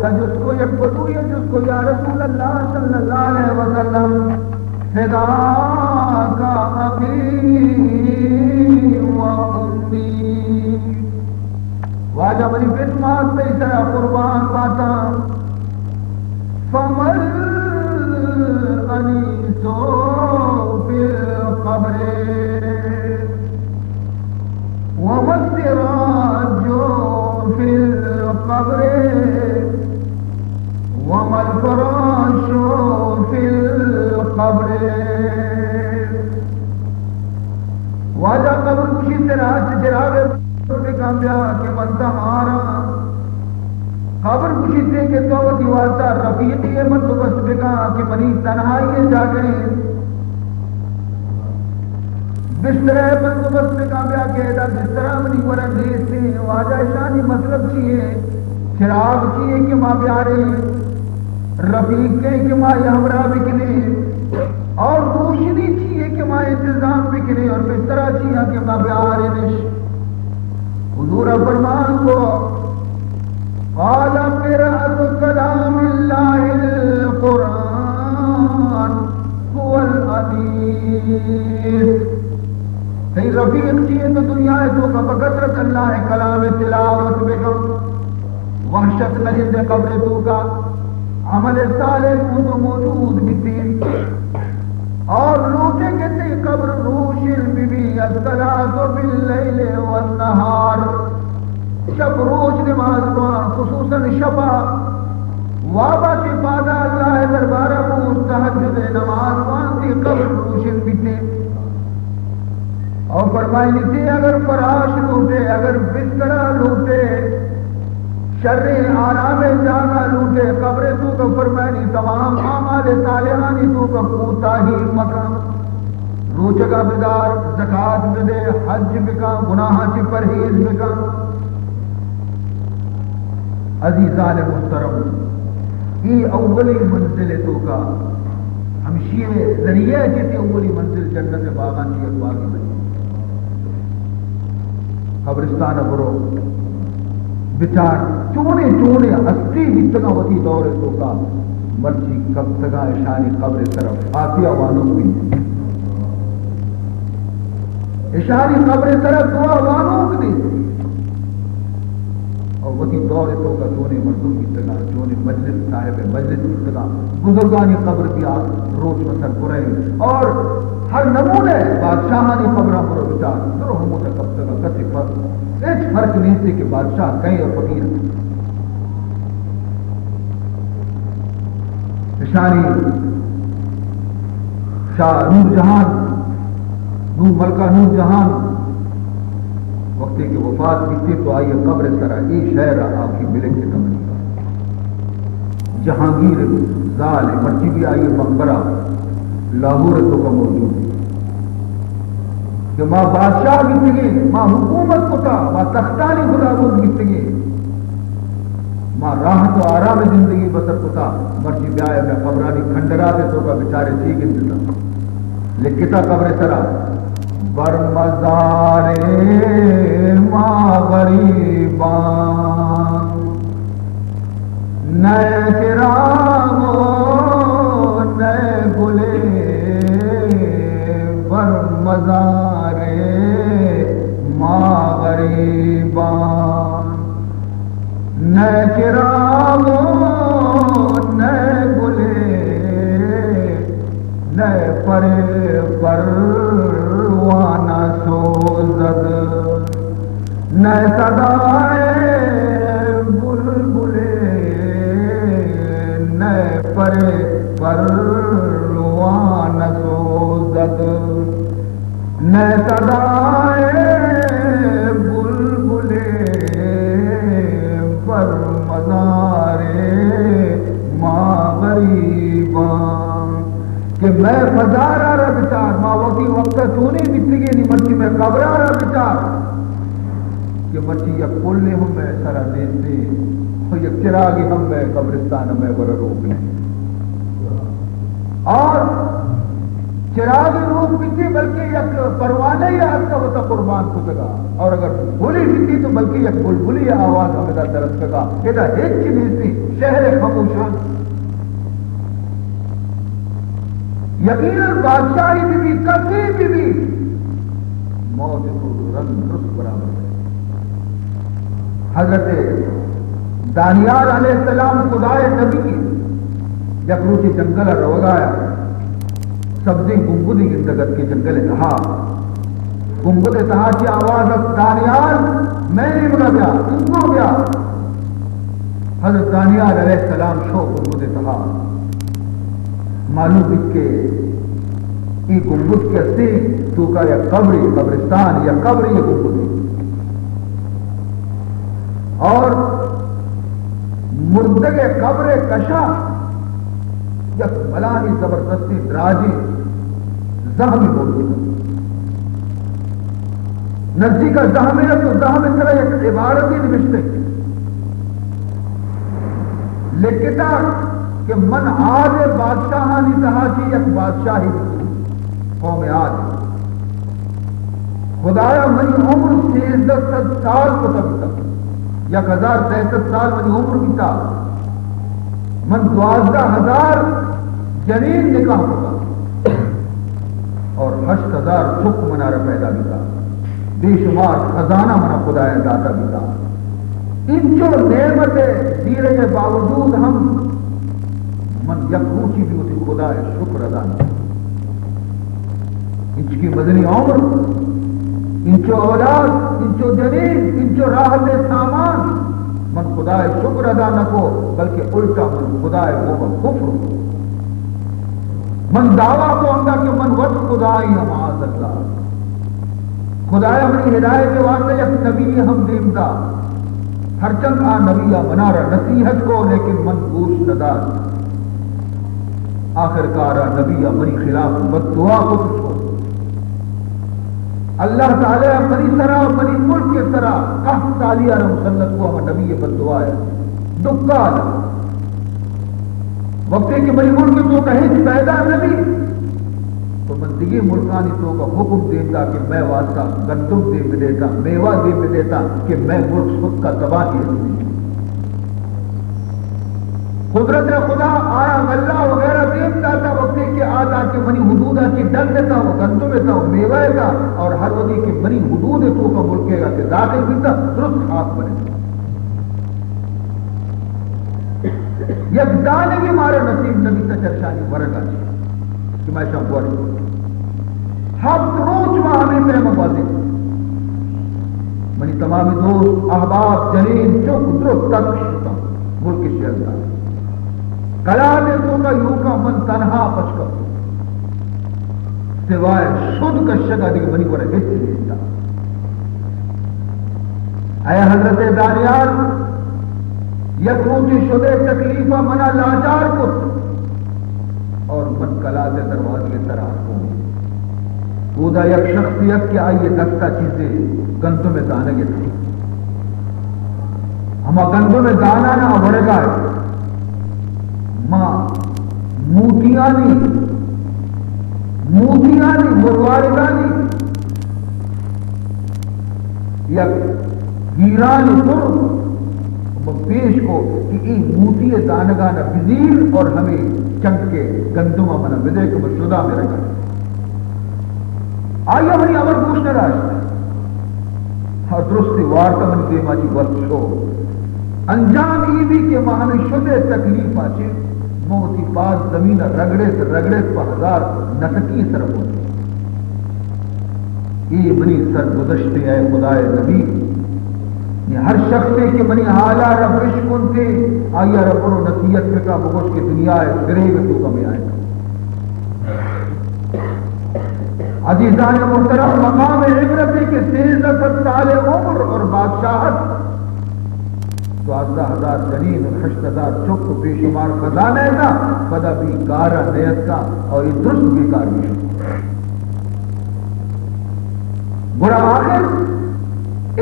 جس کو یک بدو یا جس کو یا رسول اللہ صلی اللہ علیہ وسلم فداک ابی و امی واجہ منی بسمات پیسرا قربان پاتا فمل انیسو فی القبر ومسراج فی القبر وما الفراش فی القبر واجہ قبر کشی تراج جراغ کامیا کہ منتا مارا خبر کشی تھے کہ تو دیوارتا رفیقی من تو بس بکا کہ منی تنہائی جا گئے بسترہ من تو بس بکا بیا کہتا بسترہ منی ورندیس تھے واجہ شانی مطلب چیئے چراغ چیئے کہ ماں پیارے رفیق کے کہ ماں ہمراہ بکنے اور روشنی چیئے کہ ماں انتظام بکنے اور بسترہ چیئے کہ ماں پیارے نش حضور فرمان کو قال قراءة كلام الله القرآن هو الحديث کئی رفیق چیئے تو دنیا ہے تو بکثرت اللہ کلام تلاوت بکم وحشت نجد قبر تو کا عمل صالح تو موجود بتی اور لوٹے کہتے قبر روشن بی الصلاۃ باللیل والنہار شب روز نماز پڑھ خصوصاً شبہ وابا سے پادا اللہ دربارہ پوچھ تہجد نماز پڑھتی قبر روشن بتے اور فرمائی نیچے اگر فراش لوٹے اگر بسترہ لوٹے شر آرام جانا لوٹے قبر تو کا فرمائنی تمام اعمال صالحانی تو کا کوتاہی مکان روچگا بدار زکات بدے حج بکا گناہ سے پرہیز بکا عزیزان محترم یہ اولی منزل تو کا ہمشی ذریعہ جیسے اولی منزل جنت باغان کی اقوامی بنی قبرستان برو بچار چونے چونے ہستی اتنا ہوتی دور تو کا مرچی کب تگا اشاری قبر طرف آتیا وانوں بھی اشاری قبر طرف دعا وانوں بھی اور وہی دور تو کا چونے مردوں کی تگا چونے مجلس صاحب مجلس کی تگا بزرگانی قبر کی روز مسل پورے اور ہر نمونے بادشاہانی قبرہ پر بچار ضرور ہم کب تگا کسی فرق ایک فرق نہیں تھے کہ بادشاہ کہیں اور فقیر اشاری شاہ نور جہان نور ملکہ نور جہان وقت کی وفات کی تھی تو آئیے قبر سرا یہ شہر آپ کی ملک سے کمری جہانگیر زال مرچی بھی آئیے مقبرہ لاہور تو کا موجود کہ ماں بادشاہ گتگی ماں حکومت کتا ماں تختانی خدا بود گتگی ماں راحت و آرام زندگی بسر کتا مرچی بیائے میں قبرانی کھنڈراتے تو کا بچارے ٹھیک انتظام لکھتا قبر سرا بر مزار ماں غریبان نئے چراغو نئے گلے بر مزار ماں غریبان نئے چراغو نئے گلے نئے پرے پروانہ سوزد نئے صدائے بلبلے نئے پرے پروانہ سوزد نئے صدائے بلبلے پر مزارے ماں غریبان کہ میں مزارہ رہا بچار ماں وقتی وقت سونے بتگی نہیں مرچی میں قبرہ رہا بچار کہ مرچی یک کلے ہم میں سرہ دیتے یک چراغی ہم میں قبرستان میں برا روک لیں اور چراغ روح بھی بلکہ یک پروانے یا حد کا وطا قربان کو تگا، اور اگر بھولی بھی تو بلکہ یک بلبلی آواز ہمیں دا درست تگا، یہ ایک چیز تھی شہر خاموشان. یقیناً بادشاہی بھی کسی بھی موت کو رنگ رس برابر ہے. حضرت دانیال علیہ السلام خدائے نبی کی یک روچی جنگل روگایا سبزی گنگدی گندگت کے جنگل تہا گنگد تہا کی آواز دانیال میں نہیں بنا گیا تم کو گیا. حضرت دانیال علیہ السلام شو گنگد تہا معلوم اس کے ای گنگد کے اسی تو کا یا قبری قبرستان یا قبری یا گنگدی اور مردگ قبر کشا یک بلانی زبردستی دراجی زہمی ہوتی ہے. نزدیک کا زہمی ہے تو زہمی طرح یک عبارتی نوشتے لکھتا کہ من آج بادشاہانی تہا چی یک بادشاہی قوم آج خدایا منی عمر 1300 سال کو تب تک 1063 سال منی عمر کی تا من 12,000 جنین نکاح ہوگا اور 8,000 چھک منارہ پیدا بھی تھا بے شمار خزانہ منا خدایا داتا بھی تھا. ان جو نعمتیں دیرے کے باوجود ہم من یک روچی بھی ہوتی خدا شکر ادا نہیں. انچ کی مدنی عمر انچو اولاد انچو جنین انچو راحت سامان من خدا شکر ادا نہ کو بلکہ الٹا من خدا وہ کفر من دعویٰ کو ہمدا کہ من وقت خدای معاذ اللہ خدایا منی ہدایت کے واسطے یک نبی ہم دیمدا ہر چند آ نبی منارا نصیحت کو لیکن من گوش ندار آخر کارا نبی منی خلاف بد دعا کو چھو اللہ تعالی منی سرا منی ملک کے سرا کہت تالیہ مسلط کو ہم نبی بد دعا ہے دکال وقتے کہ منی ملک تو کہیں پیدا نبی تو من دیگے ملکانی تو کا حکم دیتا کہ میں واسطہ گندم دے میں دیتا میوہ دے میں دیتا کہ میں ملک خود کا تباہی ہے. قدرت خدا آیا غلہ وغیرہ دیتا تھا وقتے کہ آتا کہ منی حدودہ کی ڈل دیتا وہ گندم دیتا وہ میوہ دیتا اور ہر وقتی کہ منی حدود تو کا ملکے گا کہ داخل بیتا درست خاک بنے یک دانے بھی مارے نصیب نبی تا چرشانی ورگا چاہیے کہ میں شاہ ورگ ہفت روچ میں ہمیں پہ مبادی منی تمامی دوست احباب جنین چک درست تک شکا ملک شہدہ کلادے تو کا یوں کا من تنہا پچکا سوائے شد کا شگا دیکھ منی کو رہے سے دیتا. اے حضرت دانیال یک روچی شدے تکلیفہ منا لاچار کو اور من کلادے دروازے کے طرح کو خدا یک شخصیت کے آئیے دستا چیزیں گندوں میں دانے کے تھے ہما گندوں میں دانا نہ بڑھے گا ماں موتیانی مرواردانی یا گیرانی تر پیش کو کہ ای موتی دانگانا بزیر اور ہمیں چنک کے گندمہ منا بدے کو بشدہ میں رکھا آئیے منی امر گوش نہ راشتا اور درستی وارتا منی دیما جی وقت شو انجام ای بھی کہ ماں ہمیں شدے تکلیف آچے موتی پاس زمین رگڑے پر ہزار نتکی سر ہوتی ای منی سر گزشتے آئے خدای نبی ہر شخص کے منی حالہ ربش کنتے آئیہ رب و نصیحت کا بگوش کی دنیا ہے گریب تو کمی آئے عزیزان محترم مقام عبرت ہے کہ 1300 سال عمر اور بادشاہت 12,000 جنین اور 8,000 چک بے شمار خزانہ کا بدا بھی کارا نیت کا اور یہ درست بھی کار بھی برا آخر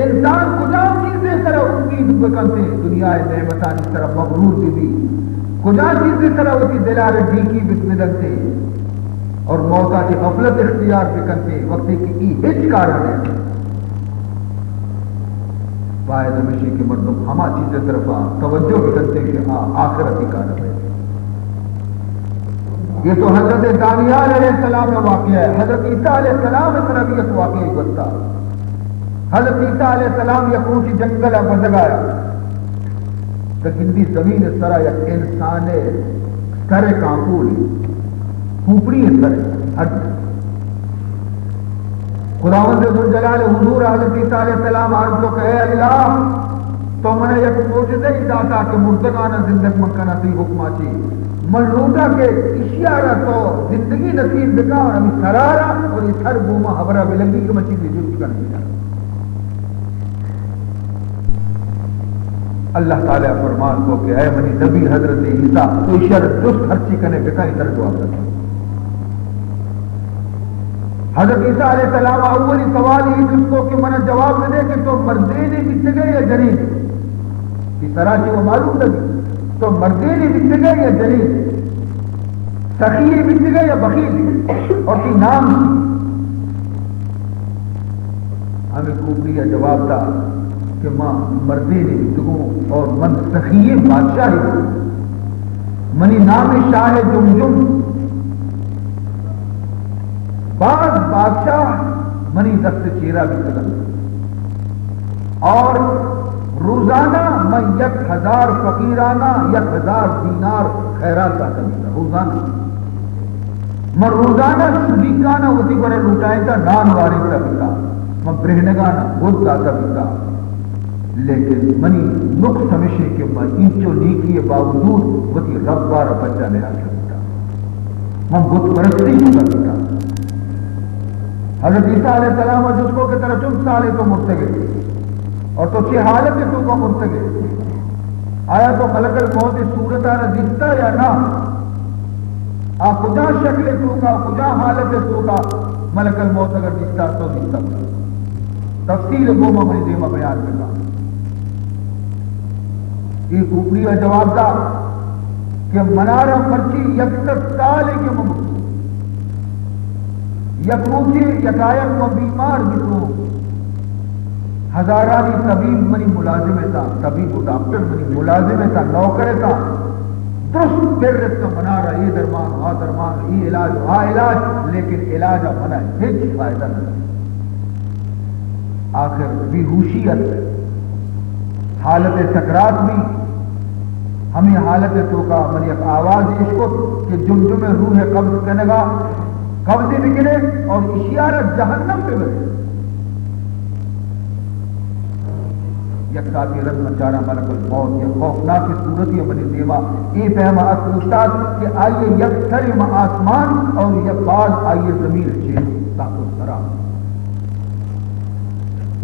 انسان کجا چیزیں طرح امید بکنتے دنیا نعمتان اس طرح مغرور بھی کجا چیزیں طرح ہوتی دلار ڈیکی بسمدن سے اور موتا کی غفلت اختیار بکنتے وقتی کی ای ہچ کارا ہے واحد ہمیشہ کے مردم ہما چیزیں طرف توجہ بکنتے کہ آخرتی کارا ہے. یہ تو حضرت دانیال علیہ السلام میں واقعہ ہے. حضرت عیسیٰ علیہ السلام اس طرح بھی ایک واقعہ بنتا. حضرت عیسیٰ علیہ السلام یا کوچی جنگل بزگایا لیکن بھی زمین اس طرح یک انسان سر کانپول کھوپڑی سر ہر خداوند ذوالجلال حضور حضرت عیسیٰ علیہ السلام عرض کو کہ اے اللہ تو میں نے یک معجزہ ہی داتا کہ مردگانہ زندگ مکانہ تی حکمہ چی من لوٹا کے اشیارہ تو زندگی نصیب بکا اور ہمیں سرارا اور یہ سر بوما حبرہ بلنگی کے مچی بھی جلد کرنے جا. اللہ تعالیٰ فرمان کو کہ اے منی نبی حضرت عیسیٰ تو اشارہ جست ہرچی کرنے بکا ہی سر جواب کرتا. حضرت عیسیٰ علیہ السلام اولی سوال ہی جس کو کہ منہ جواب دے کہ تو مردینی بچ گئے یا جنین اس طرح کی وہ معلوم لگی تو مردینی بچ گئے یا جنین سخی بچ گئے یا بخیل اور کی نام ہمیں کوپڑی جواب دا کہ ماں مردینی بچ اور من سخی بادشاہی منی نام شاہ جمجم بعض بادشاہ منی دست چیرہ بھی قدم اور روزانہ میں 1000 فقیرانہ 1000 دینار خیرات کا کرتا روزانہ میں روزانہ شدیقانہ اسی پر لوٹائے تھا نان واری کا بتا میں برہنگانہ بود کا بتا لیکن منی نقص ہمیشہ کہ میں انچو نیکی باوجود وہی رب بارہ بچہ لے آ سکتا میں بت پرستی کا بتا. حضرت عیسیٰ علیہ السلام جس کو کہ طرح 40 سالے تو مرتگے اور تو چھ حالت تو کو مرتگے آیا تو ملک الموت صورت آنا دکھتا یا نہ کجا شکل تو کا کجا حالت تو کا ملک الموت اگر دکھتا تو دکھتا تفصیل وہ میں دیما بیان کرنا. یہ کوپڑی کا جواب تھا کہ منارہ پرچی 100 سال کے ممکن یک روچی یکایک و بیمار بھی تو ہزارانی طبیب منی ملازم تھا طبیب و ڈاکٹر منی ملازم تھا نوکر تھا درست پھر رکھتا منا رہا یہ درمان ہاں درمان یہ علاج ہاں علاج لیکن علاج منا ہے ہیچ فائدہ نہیں. آخر بھی ہوشیت حالت سکرات بھی ہمیں حالت تو کا منی ایک آواز اس کو کہ جمجم روح قبض کرنے گا قبضے بگڑے اور اشیارت جہنم پہ گئے. یک ساتھی رد مچارا ملک الموت یا خوفناک صورت یہ بنی دیما یہ فہم آت پوچھتا کہ آئیے یک سر ما آسمان اور یک باز آئیے زمین چیز تاکو سرا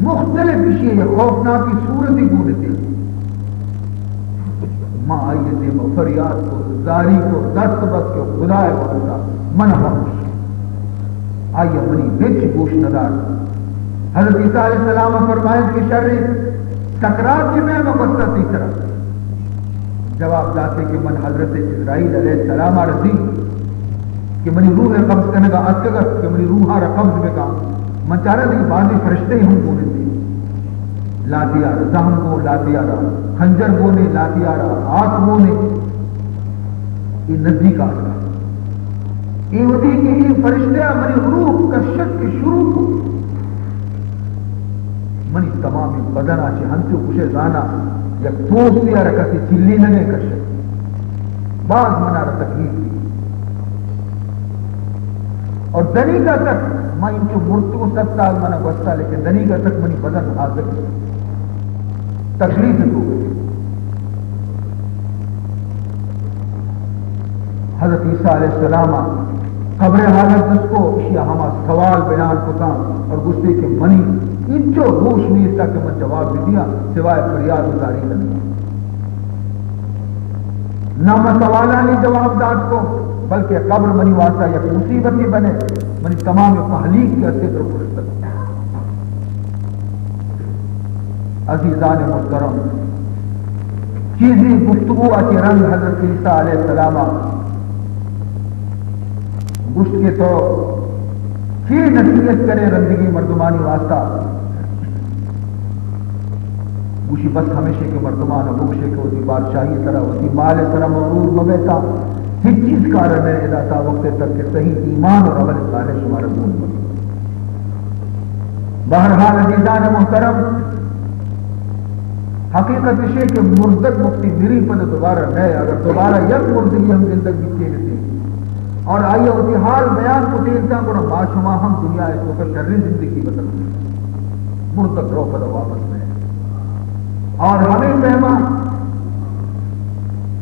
مختلف اشیاء یہ خوفناک صورت ہی بوڑے تھے. ماں آئیے دیما فریاد کو زاری کو دست بس کو خدای بہتا من بخش آئیے منی بیچ گوش ندار. حضرت عیسیٰ علیہ السلام فرمائے کہ شر سکرات کے میں مقصد تیسرا جواب داتے کہ من حضرت اسرائیل علیہ السلام رضی کہ منی روح قبض کرنے کا اسکر کہ منی روح قبض میں کا من چاہ رہا تھی بعضی فرشتے ہی ہوں بولے تھے لاتی آ رہا زہم کو لاتی آ رہا خنجر بونے لاتی آ رہا آنکھ بونے یہ نزدیک آ رہا یہ ہوتی کہ یہ فرشتہ منی روح کا شک کے شروع کو منی تمامی بدن آچے ہنچو کشے زانا یا توس دیا رکھتی چلی نگے کا شک بعض منا رہا تکلیف دی اور دنیگا تک میں انچو مرتو 7 سال منا بستا لیکن دنیگا تک منی بدن حاضر تکلیف ہو گئی. حضرت عیسیٰ علیہ السلام قبر حالت جس کو اشیاء ہما سوال بیان کتا اور گشتے کے منی انچو روش نہیں اس تک من جواب بھی دیا سوائے فریاد اتاری لگا نہ میں سوالانی جواب داد کو بلکہ قبر منی واسطہ یا مصیبت ہی بنے منی تمام تحلیق کے صدر پرستک. عزیزان محترم چیزی گفتگو اچھی رنگ حضرت عیسیٰ علیہ السلام گوشت کے تو کی نصیحت کرے رندگی مردمانی واسطہ گوشی بس ہمیشہ کے مردمان بخشے کے ہوتی بادشاہی طرح ہوتی مال طرح مغرور مبیتا ہر چیز کارن ہے ادا تا وقت تک کہ صحیح ایمان اور عمل صالح شمار بول بول بہرحال عزیزان محترم حقیقت یہ کہ مردگ مفتی میری پن دوبارہ نئے اگر دوبارہ یک مردگی ہم زندگی کے لیتے اور آئیے ہوتی حال بیان کو دیکھتا کو ما شما ہم دنیا اس وقت شرری زندگی بدل مردگ رو پدا واپس میں اور ہمیں پہما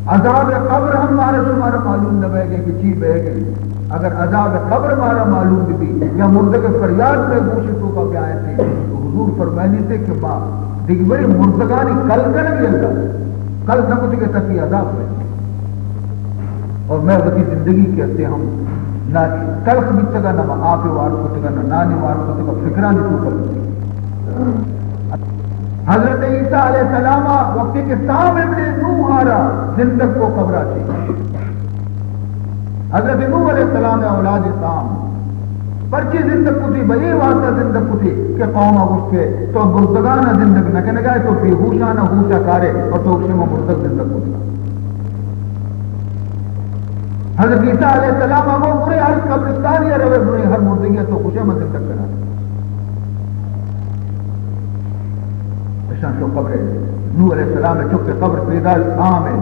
عذاب قبر ہم مارا شمارا معلوم نہ بہ گئے کہ چی بہ گئی اگر عذاب قبر مارا معلوم بھی یا مردگ فریاد میں گوشتوں کا بھی آئے تھے تو حضور فرمائنی تھے کہ ماں دیکھ مردگانی کل کر بھی اللہ کل نہ کچھ کے تکی عذاب ہے اور میں وقتی زندگی کہتے ہم نہ تلخ بھی تگا نہ آپ وار کو تگا نہ نانی وار کو تگا فکرہ نہیں تو کرتی حضرت عیسیٰ علیہ السلام وقتی کے سام ابن نوح آ رہا زندگ کو قبرہ تھی حضرت نوح علیہ السلام اولاد سام پرچی زندگ کو تھی بئی واسطہ زندگ کو تھی کہ قوم آگوش کے تو بردگانہ زندگ نہ کہنے گئے تو بے ہوشانہ ہوشا کارے اور تو اکشے میں بردگ زندگ کو تھی حضرت عیسیٰ علیہ السلام آگو برے ہر قبرستان یا روے برے ہر مردگی تو خوشے میں زندگ کرا شان شو قبر نوح علیہ السلام چک کے قبر پیدا سام ہے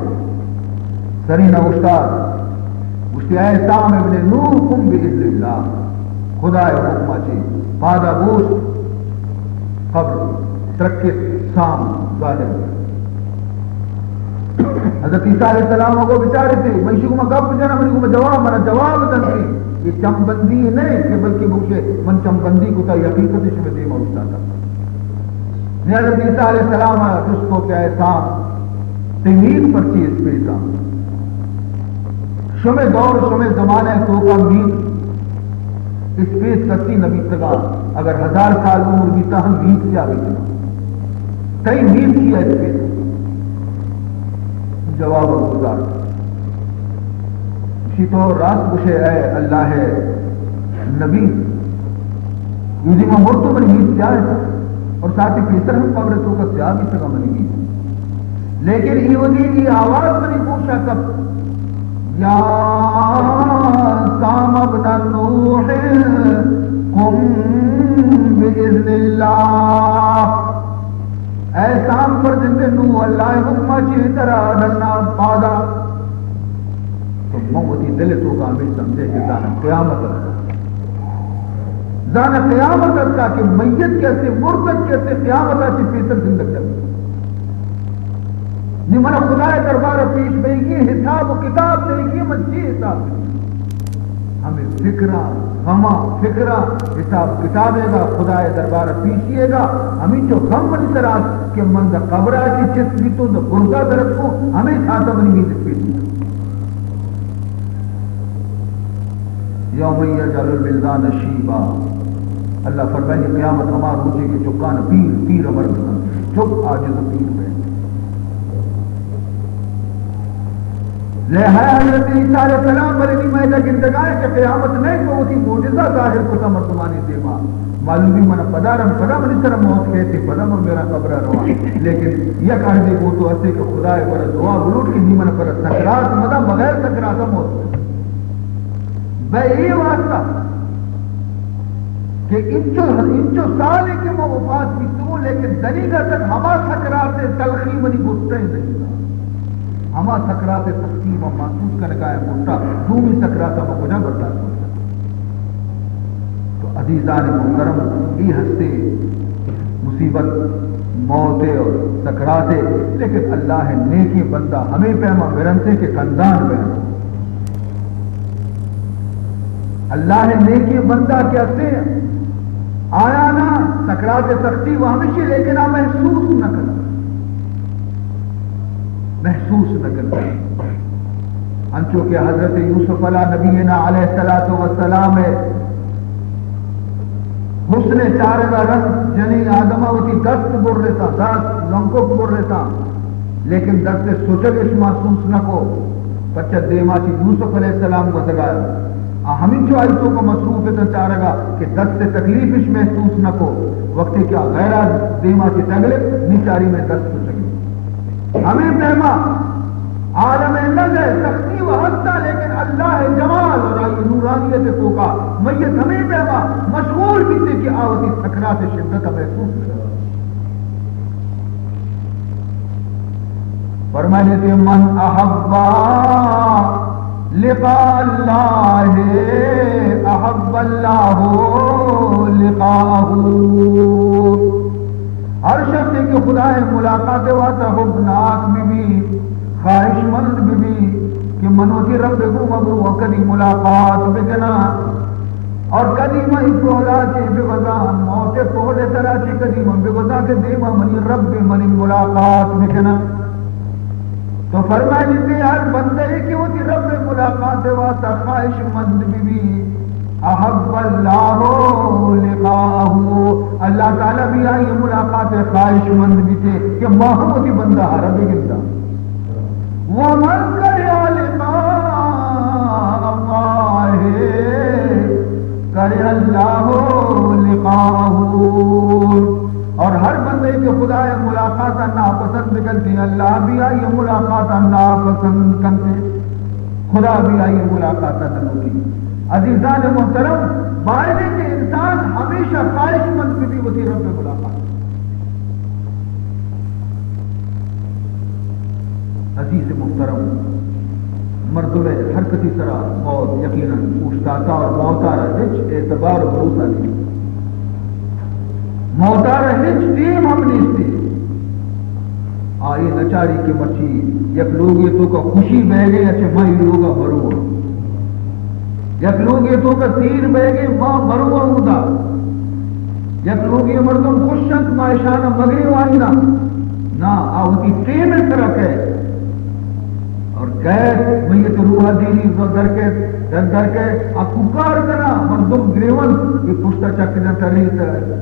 سرین استاد اس کے اے سام ابن نوح کم بإذن اللہ خدا حکمہ چی پادا بوس قبر ترکت سام ظاہر حضرت عیسیٰ علیہ السلام کو بچارے تھے میں شکو میں گپ جانا میں کو جواب مرا جواب دنسی یہ چمبندی نہیں کہ بلکہ مجھے من چمبندی کو تا حقیقت اس میں دیما استاد حضرت عیسیٰ علیہ السلام اس کو کیا احسان تمید پر چیز پیسا شمع دور شمع زمانہ تو کا مید اس پیس کرتی نبی تگا اگر 1000 سال عمر بیتا ہم مید کیا بیتا کئی مید کیا اس پیس جواب گزار اسی تو راست پوچھے اے اللہ ہے نبی یوزی میں مرتو میں مید کیا ہے اور ساتھ ہی پیسر ہم قبر تو کا سیاہ بھی سگا منی گی لیکن ایودی کی آواز منی پوچھا کب یا سام ابن نوح قم بإذن اللہ اے سام پر زندے نوح اللہ حکمہ چی طرح دلنا پادا تو موتی دل تو کا ہمیں سمجھے کہ دانا قیامت ہے زانا قیامت کا کہ میت کیسے مرتد کیسے قیامت کی فیصل زندگ کرے نہیں منا خدا دربار پیش بے گی حساب و کتاب دے گی مجھے حساب ہمیں فکرہ غمہ فکرہ حساب کتاب دے گا خدا دربار پیشیے گا ہمیں جو غم بنی طرح کہ من دا قبرہ کی چس بھی تو دا بردہ درد کو ہمیں ساتھ بنی گی جس پیش یوم یجعل الولدان شیبا اللہ فرمائے قیامت ہمارا مجھے کہ چکان پیر پیر مرد چپ عاجز پیر میں لے ہے حضرت عیسیٰ علیہ السلام بلے نہیں میں تک انتقائے کہ قیامت نہیں کو ہوتی موجزہ ظاہر کو مردمانی دیما معلوم بھی من پدارم پدا من طرح موت کہتے پدا من میرا قبرہ روا لیکن یہ کہہ دے وہ تو اسے کہ خدا پر دعا بلوٹ کی نیمن پر سکرات مدہ بغیر سکرات موت بے یہ واسطہ کہ انچو سالے کے وہ وفات بھی تو لیکن دلیگہ تک ہما سکرات تلخی منی گھٹتے نہیں ہما سکرات تقسیم و محسوس کر گئے گھٹا دومی سکرات ہم کو جا برداشت ہوتا تو عزیزان محترم یہ ہستے مصیبت موتے اور سکراتے لیکن اللہ ہے نیکی بندہ ہمیں پیما برنتے کہ خاندان پیما اللہ نے نیکی بندہ کہتے ہیں آیا نا سکرات سختی وہ ہمیشہ لیکن آپ محسوس نہ کرنا محسوس نہ کرنا انچو کہ حضرت یوسف علیہ نبینا علیہ السلام ہے حسن چارے کا رنگ جنی آدمہ ہوتی دست بور لیتا دست لنکو بور لیتا لیکن دست سوچک اس محسوس نہ کو بچہ دیما چی یوسف علیہ السلام کو سگایا ہمیں جو آیتوں کو مصروف ہے تو چاہ رہا کہ دست تکلیف اس محسوس نہ کو وقت کیا غیرہ دیما کی تگلے نیچاری میں دست سکے ہمیں پیما عالم نظر سختی و حسدہ لیکن اللہ جمال اور آئی نورانیت تو کا میت ہمیں پیما مشغول کسی کی آوتی سکرات شدت محسوس ہے فرمائے کہ من احبا لقاء اللہ احب اللہ لقاءہ ہر شخص کے خدا ملاقات واسطہ حبناک بھی خواہش مند بھی کہ منوتی رب کو مبرو کدی ملاقات بکنا اور کدی میں پولا چی بغضا موت پولے طرح چی کدی من بغضا کے دیما منی رب منی ملاقات بکنا تو فرمائے جتنے ہر بندے کی ہوتی رب ملاقات واسطہ خواہش مند بھی احب اللہ لقاءہ اللہ تعالیٰ بھی آئی ملاقات خواہش مند بھی تھے کہ محمودی بندہ رب گندہ ومن کریا لقاء اللہ کریا اللہ لقاءہ اور ہر بندے کے خدا ملاقات ناپسند کرتے اللہ بھی آئی ملاقات ناپسند کرتے خدا بھی آئی ملاقات نوکی عزیزان محترم باعث کہ انسان ہمیشہ خواہش مند بھی ہوتی رب ملاقات عزیز محترم مردوں میں ہر کسی طرح موت یقیناً پوچھتا اور موتارا ہچ اعتبار و بھروسہ نہیں موتارا ہچ ٹیم ہم نیستی آئی نچاری کی مرچی یک لوگ یہ تو کا خوشی بہ گئے اچھے ماں لوگا مرو یک لوگ یہ تو کا تیر بہ گئے ماں مرو ہوتا یک لوگ یہ مردم خوشنک ماں اشانہ مگری وائنا نا آوتی ٹیم اس طرح ہے اور قید میت روحہ دینی در کے اکوکار کرا مردم گریون یہ پشتا چکنا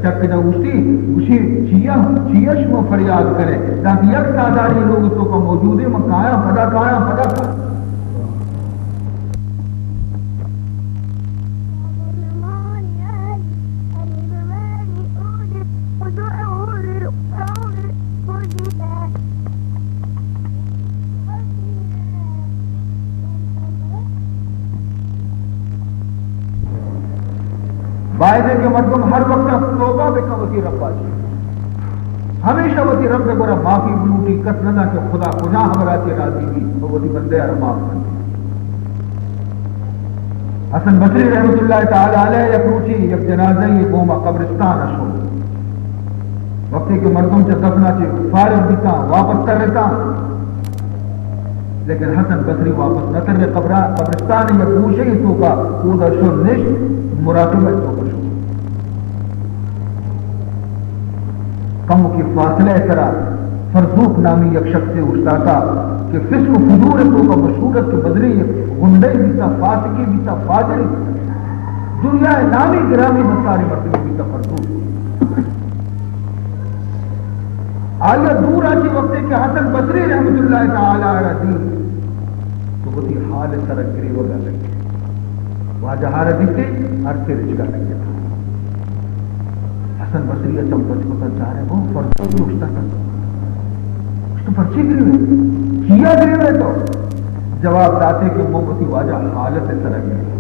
چکنا اسی چیش میں فریاد کرے تاکہ یک تعدادی لوگ تو کا موجود ہے میں کایا پڑا باعث ہے کہ مردم ہر وقت توبہ بکا وتی رب آجی ہمیشہ وتی رب برا معافی بلوٹی کتنا کہ خدا گناہ براتی راضی بھی تو وتی بندے ارماف کرتے حسن بصری رحمت اللہ تعالی علیہ یک روچی یک جنازہ یہ قومہ قبرستان اشو وقتی کہ مردم سے دفنا چے فارغ بیتا واپس کر رہتا لیکن حسن بصری واپس نہ کر رہے قبرستان یہ پوچھے ہی تو کا اودا شو نشت مراقبہ تو کا شو کم کی فاصلہ طرح فرزوق نامی یک شخص سے اٹھتا کہ فسق و فجور تو کا مشہورت کے بدری گنڈے بیتا فاسقی بیتا فاجری دنیا نامی گرامی مساری مرتبہ بیتا فرزوق آیا دور آجی وقت کہ حسن بصری رحمت اللہ تعالی رضی تو وہ تھی حال سرک گری ہو گا لگے وہاں جہاں دیتے ہر سے رجگا لگے تھا حسن بصری اچھا بچ کو جا رہے وہ فرزوق بھی اٹھتا تھا اس تو پرچی گری ہوئے کیا گری ہوئے تو جواب داتے کہ موتی واجہ حالت سرک گری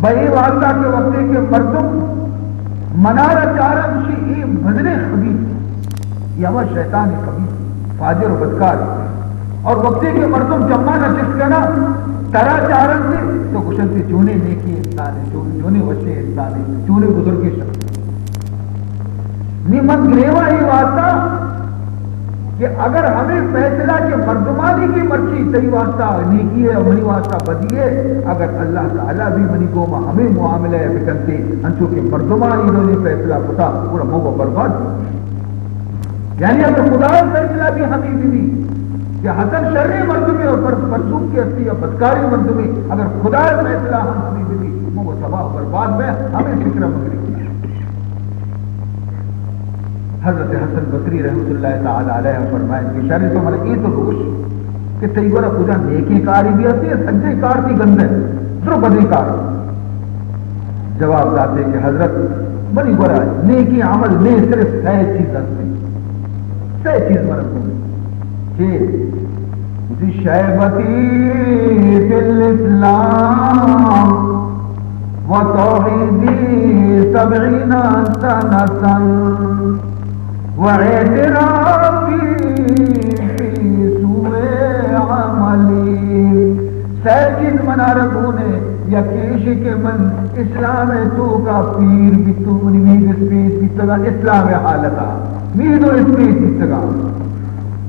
بھئی واقعہ کے وقت کے مردم منارہ چارہ شیئی بدن خبیث یہ ہوا شیطان خبیث فاجر و بدکار اور وقتی کے مردم جمع نہ جس کا نا ترا چارن سے تو کشن سے چونے نیکی انسان ہے چونے وچے انسان ہے چونے بزرگی شخص نیمت گریوہ ہی واسطہ کہ اگر ہمیں فیصلہ کہ مردمانی کی مرچی صحیح واسطہ نیکی ہے منی واسطہ بدی ہے اگر اللہ تعالیٰ بھی منی کو ہمیں معاملہ ہے بکنتے انچو کہ مردمانی انہوں نے فیصلہ پتا پورا موقع برباد یعنی اگر خدا فیصلہ بھی ہمیں بھی کہ حسن شرعی مردمی اور فرسوق کی اصلی اور بدکاری مردمی اگر خدا فیصلہ ہمیں بھی موقع تباہ برباد میں ہمیں فکر مگری حضرت حسن بصری رحمت اللہ تعالی علیہ فرمائیں کہ شرع تو مرکی تو روش کہ تیورا پوجا نیکی کاری بھی آتی ہے سجے کار بھی گند ہے درو بدی کار جواب داتے کہ حضرت بڑی برا ہے نیکی عمل میں صرف 6 چیز ہستے 6 چیز مرکوں کہ اسی شیبتی فی الاسلام و توحیدی 70 سنة و اعترافی فی سوء عملی 6 چیز منا رکھونے یا کیشی کے من اسلام تو کا پیر بھی تو منی مید اسپیس بھی تگا اسلام حالتا مید و اسپیس بھی تگا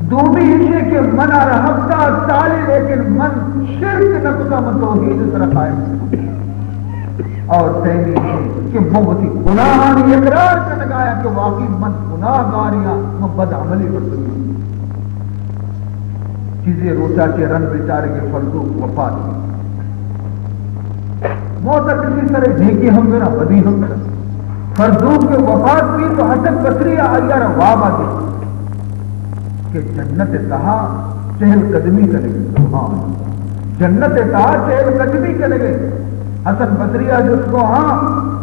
دومی ایشی کے من آ رہا ہفتہ سالی لیکن من شرک نکتا من توحید سر قائم اور تیمی ایشی کہ موتی گناہانی اقرار کرنے گایا کہ واقعی من گناہ گاریاں من بد عملی کرتی چیزیں روچا کے رن بیچارے کے فرضوں وفات کی موت کسی طرح نیکی ہم میرا بدی ہم میرا فرزوق کے وفات بھی تو حسن بصری آئیہ روابہ دی کہ جنت تہا چہل قدمی کرے گے جنت تہا چہل قدمی کرے گے حسن بصری جس کو ہاں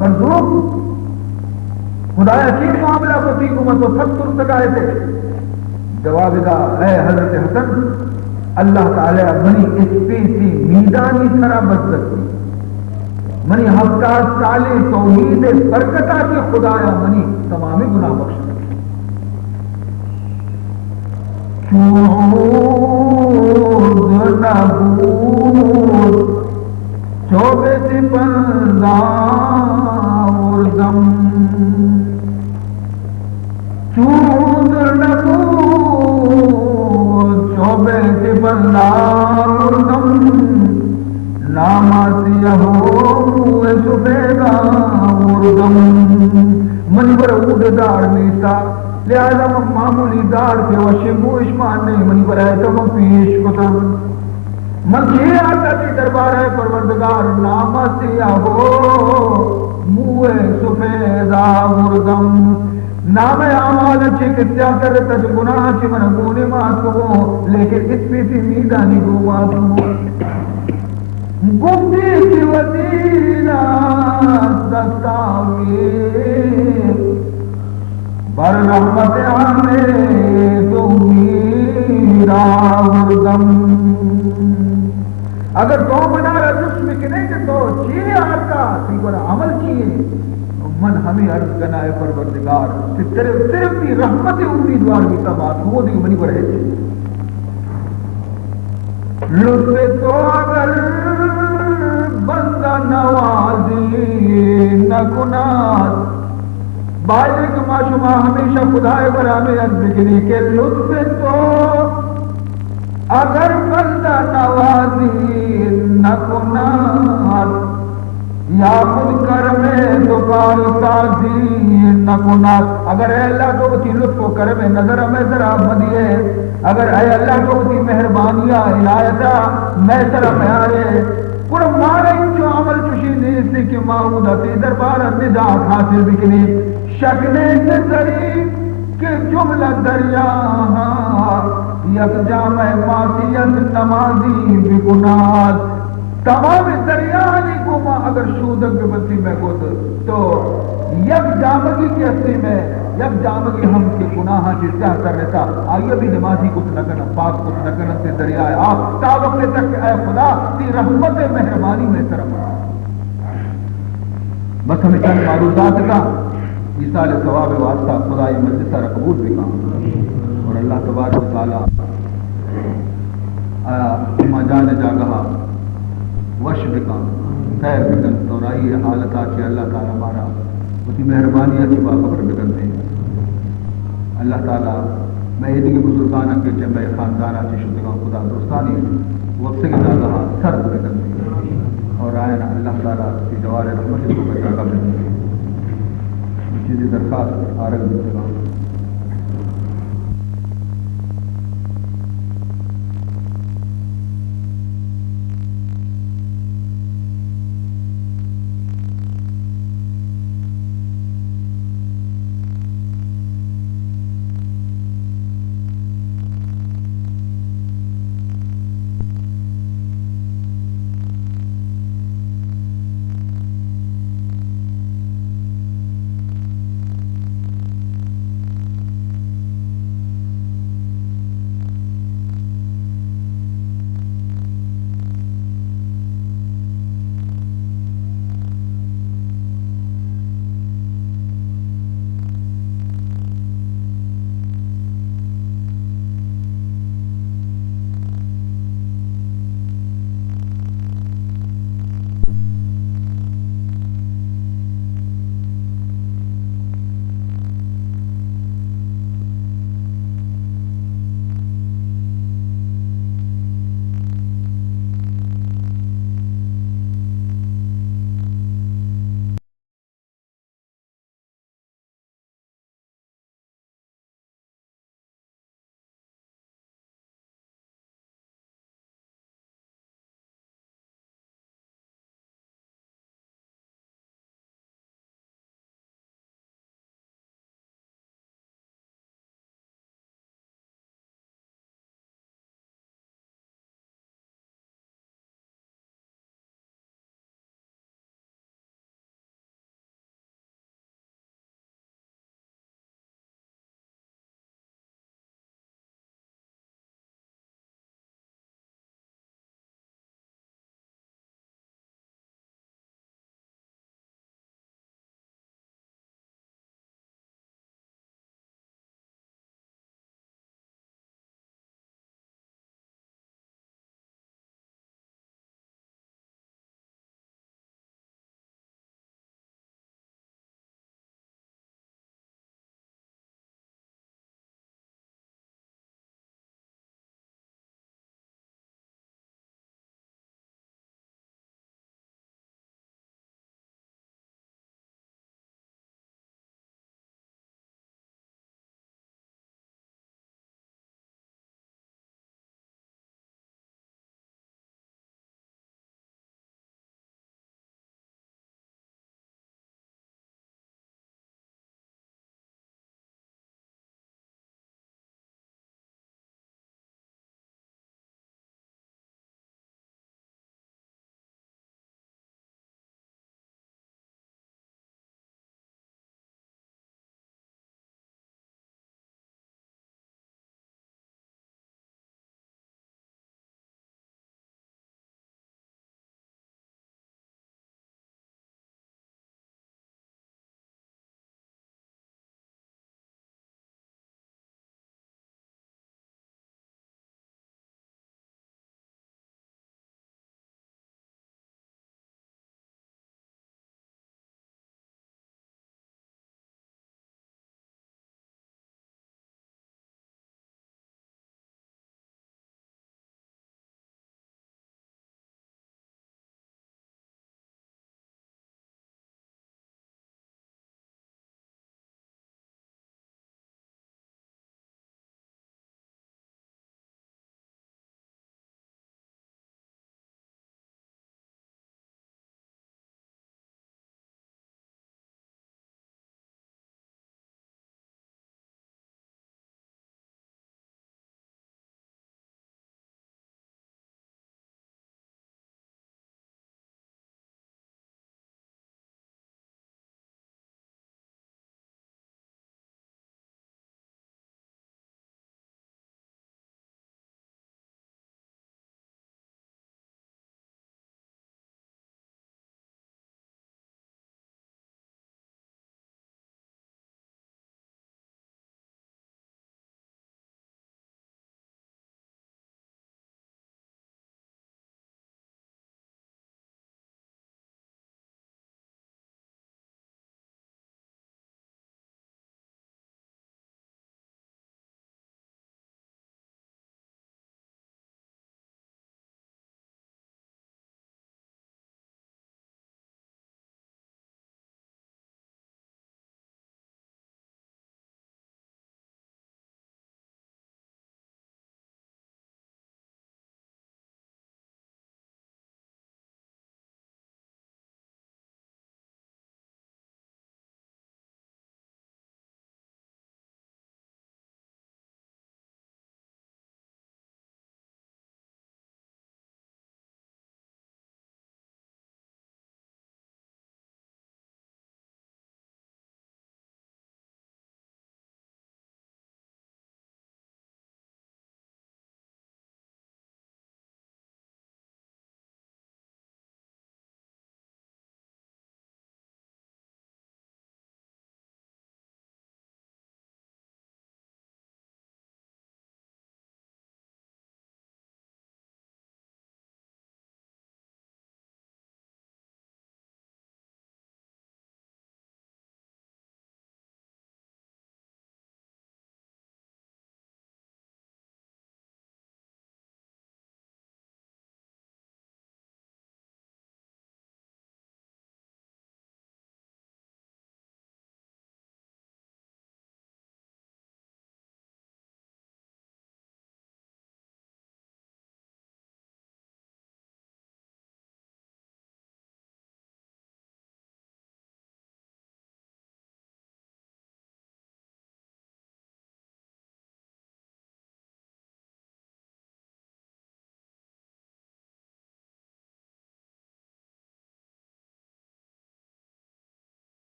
فرزوق خدایا چیز معاملہ کو تھی کو تو سب تر سکائے تھے جواب دا اے حضرت حسن اللہ تعالیٰ منی اسپیسی میدانی سرا بچتی منی ہفتہ سالی توحید برکتہ کی خدایا منی تمامی گناہ بخش چود نبود چوبے سپندہ وردم چود نبود چوبے سپندہ وردم ناماتی ہو سفیدہ وردم منی پر اود دار نیسا لہذا من معمولی دار کے وشمو اشمان نہیں منی پر ایتا من پیش کتا من یہ آتا تھی دربار ہے پروردگار ناماتی ہو موہ سفیدہ وردم نام اعمال اچھے کتیا کرتا جو گناہ چی من گونے ماتو لیکن اس پی سی میدانی کو ماتو گفتی کی وسیلہ دستاویر بر رحمت آنے تو میرا وردم اگر تو منا رہا جسم کے نہیں کہ تو چیئے آتا تی پر عمل چیئے من ہمیں عرض کرنا ہے پروردگار صرف بھی رحمت امیدوار کی سبات وہ دیکھ منی پر ہے لطف تو اگر بندہ نوازی نکنات بائی کہ معشومہ ہمیشہ خدای برا میں عرض کریں کہ لطف تو اگر بندہ نوازی نکنات یا خود کرم دکان تازی نکنات اگر اے اللہ تو اتی لطف و کرم نظر میں ذرا مدیے اگر اے اللہ تو اتی مہربانیاں عنایتہ میں ذرا پیارے پر مارے جو عمل چشی نیستی کہ معمود اتی دربار نجات حاصل بکنی شکنے سے سری کہ جملہ دریا یک جامع معصیت نمازی بکنات تمام دریانی کو ماں اگر شودک ببتی میں گود تو یک جامگی کی اصلی میں یک جامگی ہم کے گناہ جسیہ کر رہتا آئیے بھی نمازی کچھ نکنم پاک کچھ نکنم سے دریا ہے آپ تا وقت تک اے خدا تی رحمت مہربانی میں طرف بس ہمیں چند معروضات کا مثال ثواب واسطہ خدای مجلس سارا قبول بھی کام اور اللہ تبارک و تعالی اما جان جاگہا وش بکام خیر بکن تورائی حالتا کہ اللہ تعالی ہمارا اسی مہربانی اچھی باخبر بکن دیں اللہ تعالی میں یہ دیکھ بزرگانہ کے جمع خاندانہ سے شدگاں خدا درستانی وقت کے جاگہا سر بکن دیں اور آئینا اللہ تعالی کی جوار رحمت کو بچا کر دیں چیزیں درخواست آرگ بکن